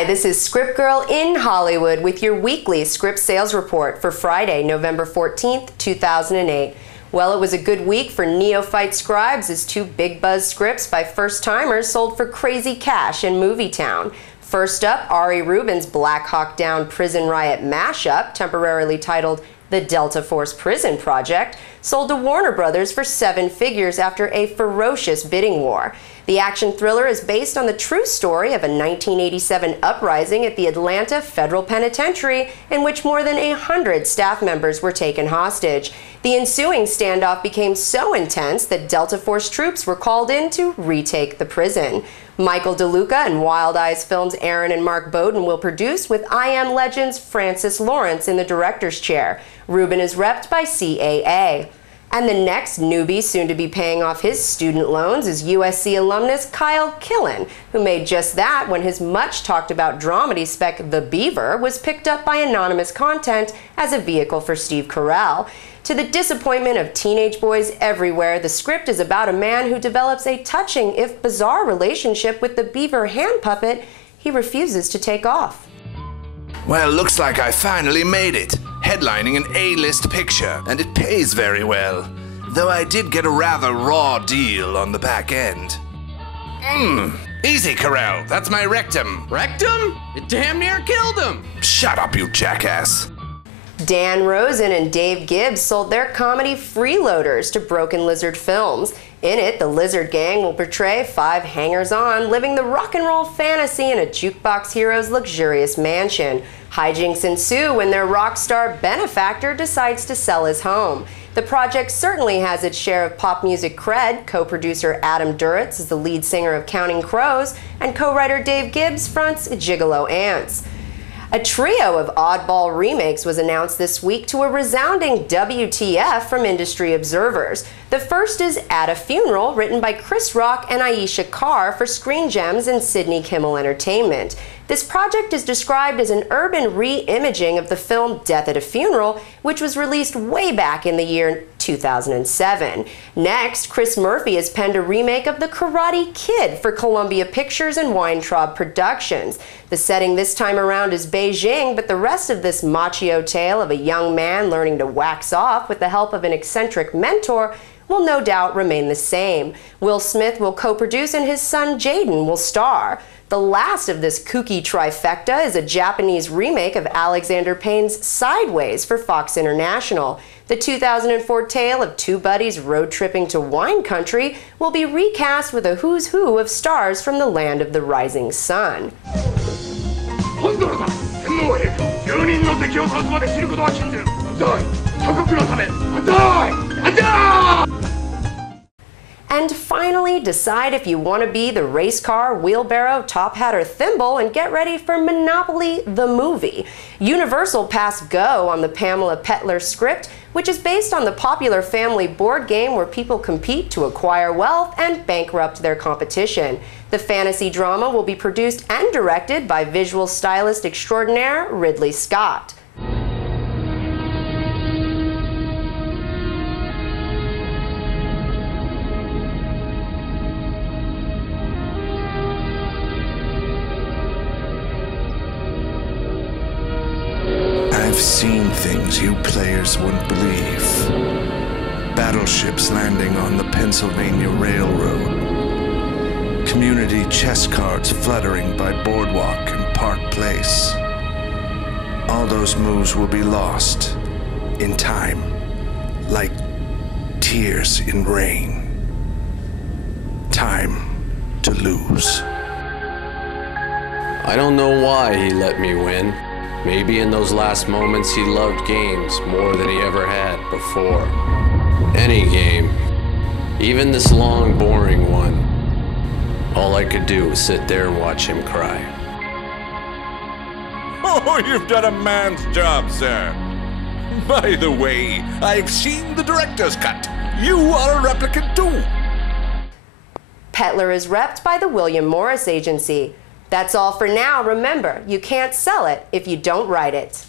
Hi, this is ScriptGirl in Hollywood with your weekly script sales report for Friday, November 14th, 2008. Well, it was a good week for neophyte scribes as two big buzz scripts by first-timers sold for crazy cash in Movietown. First up, Ari Rubin's Black Hawk Down prison riot mashup, temporarily titled The Delta Force Prison Project, sold to Warner Brothers for 7 figures after a ferocious bidding war. The action thriller is based on the true story of a 1987 uprising at the Atlanta Federal Penitentiary in which more than 100 staff members were taken hostage. The ensuing standoff became so intense that Delta Force troops were called in to retake the prison. Michael DeLuca and Wild Eyes Films' Aaron and Mark Bowden will produce with I Am Legend's Francis Lawrence in the director's chair. Rubin is repped by CAA. And the next newbie soon to be paying off his student loans is USC alumnus Kyle Killen, who made just that when his much talked about dramedy spec The Beaver was picked up by anonymous content as a vehicle for Steve Carell. To the disappointment of teenage boys everywhere, the script is about a man who develops a touching, if bizarre, relationship with the Beaver hand puppet he refuses to take off. Well, looks like I finally made it. Headlining an A-list picture, and it pays very well. Though I did get a rather raw deal on the back end. Easy, Carell. That's my rectum. Rectum? It damn near killed him. Shut up, you jackass. Dan Rosen and Dave Gibbs sold their comedy Freeloaders to Broken Lizard Films. In it, the Lizard Gang will portray 5 hangers-on living the rock and roll fantasy in a jukebox hero's luxurious mansion. Hijinks ensue when their rock star benefactor decides to sell his home. The project certainly has its share of pop music cred. Co-producer Adam Duritz is the lead singer of Counting Crows, and co-writer Dave Gibbs fronts Gigolo Ants. A trio of oddball remakes was announced this week to a resounding WTF from industry observers. The first is At a Funeral, written by Chris Rock and Aisha Carr for Screen Gems and Sydney Kimmel Entertainment. This project is described as an urban re-imaging of the film Death at a Funeral, which was released way back in the year 2007. Next, Chris Murphy has penned a remake of The Karate Kid for Columbia Pictures and Weintraub Productions. The setting this time around is Beijing, but the rest of this machio tale of a young man learning to wax off with the help of an eccentric mentor will no doubt remain the same. Will Smith will co-produce and his son Jaden will star. The last of this kooky trifecta is a Japanese remake of Alexander Payne's Sideways for Fox International. The 2004 tale of 2 buddies road tripping to wine country will be recast with a who's who of stars from the land of the rising sun. And finally, decide if you want to be the race car, wheelbarrow, top hat, or thimble, and get ready for Monopoly the Movie. Universal passed go on the Pamela Petler script, which is based on the popular family board game where people compete to acquire wealth and bankrupt their competition. The fantasy drama will be produced and directed by visual stylist extraordinaire Ridley Scott. I've seen things you players wouldn't believe. Battleships landing on the Pennsylvania Railroad. Community chess cards fluttering by Boardwalk and Park Place. All those moves will be lost in time, like tears in rain. Time to lose. I don't know why he let me win. Maybe in those last moments he loved games more than he ever had before. Any game, even this long, boring one. All I could do was sit there and watch him cry. Oh, you've done a man's job, sir. By the way, I've seen the director's cut. You are a replicant too. Petler is repped by the William Morris Agency. That's all for now. Remember, you can't sell it if you don't write it.